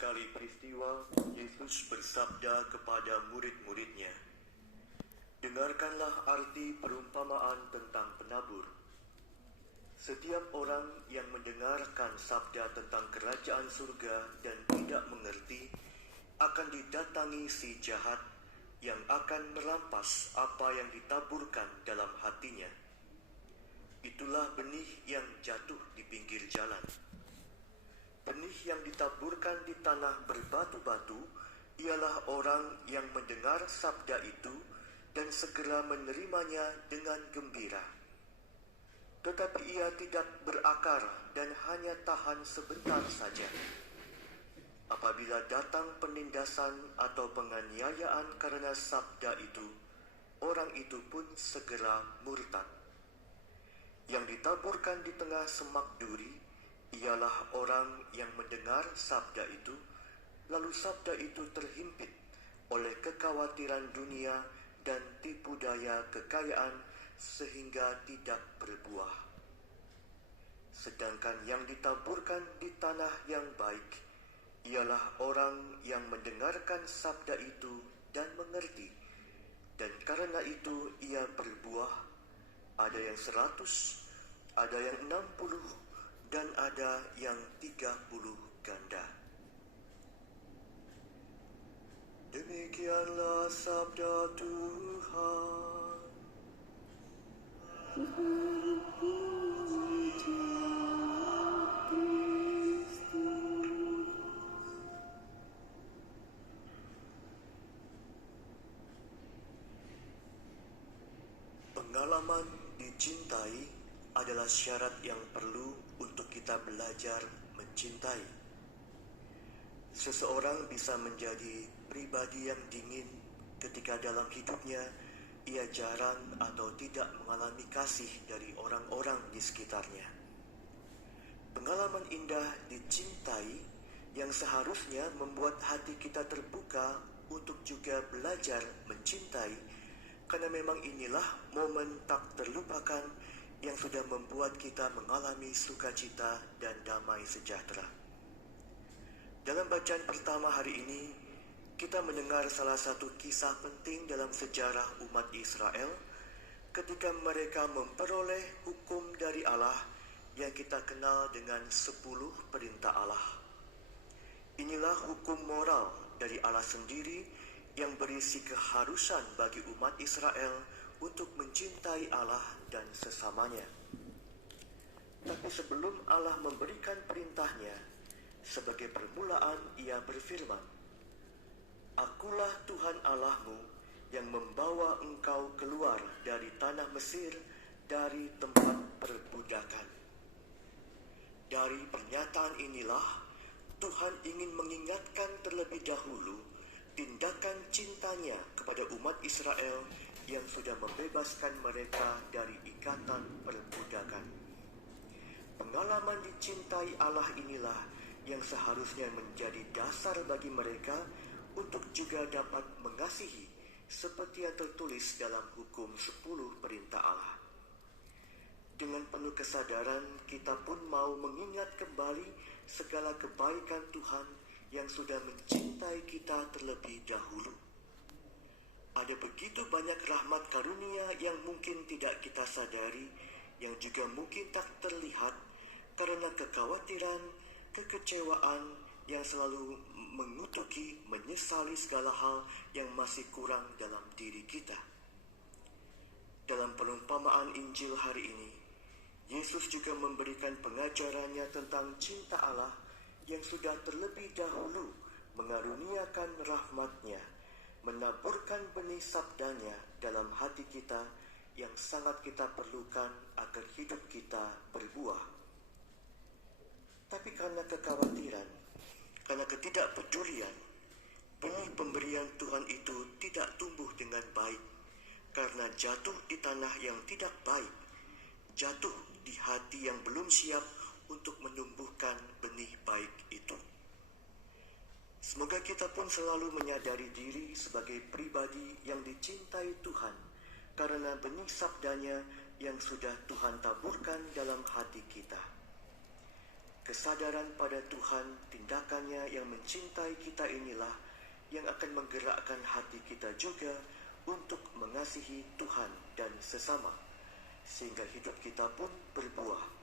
sekali peristiwa, Yesus bersabda kepada murid-muridnya, "Dengarkanlah arti perumpamaan tentang penabur. Setiap orang yang mendengarkan sabda tentang kerajaan surga dan tidak mengerti, akan didatangi si jahat yang akan merampas apa yang ditaburkan dalam hatinya. Itulah benih yang jatuh di pinggir jalan. Benih yang ditaburkan di tanah berbatu-batu ialah orang yang mendengar sabda itu dan segera menerimanya dengan gembira. Tetapi ia tidak berakar dan hanya tahan sebentar saja. Apabila datang penindasan atau penganiayaan karena sabda itu, orang itu pun segera murtad. Yang ditaburkan di tengah semak duri ialah orang yang mendengar sabda itu, lalu sabda itu terhimpit oleh kekhawatiran dunia dan tipu daya kekayaan sehingga tidak berbuah. Sedangkan yang ditaburkan di tanah yang baik ialah orang yang mendengarkan sabda itu dan mengerti, dan karena itu ia berbuah, ada yang 100, ada yang 60, dan ada yang 30 ganda." Demikianlah sabda Tuhan. Pengalaman dicintai adalah syarat yang perlu untuk kita belajar mencintai. Seseorang bisa menjadi pribadi yang dingin ketika dalam hidupnya ia jarang atau tidak mengalami kasih dari orang-orang di sekitarnya. Pengalaman indah dicintai yang seharusnya membuat hati kita terbuka untuk juga belajar mencintai, karena memang inilah momen tak terlupakan yang sudah membuat kita mengalami sukacita dan damai sejahtera. Dalam bacaan pertama hari ini, kita mendengar salah satu kisah penting dalam sejarah umat Israel ketika mereka memperoleh hukum dari Allah yang kita kenal dengan 10 perintah Allah. Inilah hukum moral dari Allah sendiri yang berisi keharusan bagi umat Israel untuk mencintai Allah dan sesamanya. Tapi sebelum Allah memberikan perintahnya, sebagai permulaan ia berfirman, "Akulah Tuhan Allahmu yang membawa engkau keluar dari tanah Mesir, dari tempat perbudakan." Dari pernyataan inilah Tuhan ingin mengingatkan terlebih dahulu tindakan cintanya kepada umat Israel yang sudah membebaskan mereka dari ikatan perbudakan. Pengalaman dicintai Allah inilah yang seharusnya menjadi dasar bagi mereka untuk juga dapat mengasihi seperti yang tertulis dalam hukum 10 perintah Allah. Dengan penuh kesadaran, kita pun mau mengingat kembali segala kebaikan Tuhan yang sudah mencintai kita terlebih dahulu. Ada begitu banyak rahmat karunia yang mungkin tidak kita sadari, yang juga mungkin tak terlihat karena kekhawatiran, kekecewaan yang selalu mengutuki, menyesali segala hal yang masih kurang dalam diri kita. Dalam perumpamaan Injil hari ini, Yesus juga memberikan pengajarannya tentang cinta Allah yang sudah terlebih dahulu mengaruniakan rahmat-Nya, menaburkan benih sabdanya dalam hati kita yang sangat kita perlukan agar hidup kita berbuah. Tapi karena kekhawatiran, karena ketidakpedulian, benih pemberian Tuhan itu tidak tumbuh dengan baik karena jatuh di tanah yang tidak baik, jatuh di hati yang belum siap untuk menumbuhkan benih baik itu. Semoga kita pun selalu menyadari diri sebagai pribadi yang dicintai Tuhan karena benih sabdanya yang sudah Tuhan taburkan dalam hati kita. Kesadaran pada Tuhan, tindakannya yang mencintai kita inilah yang akan menggerakkan hati kita juga untuk mengasihi Tuhan dan sesama, sehingga hidup kita pun berbuah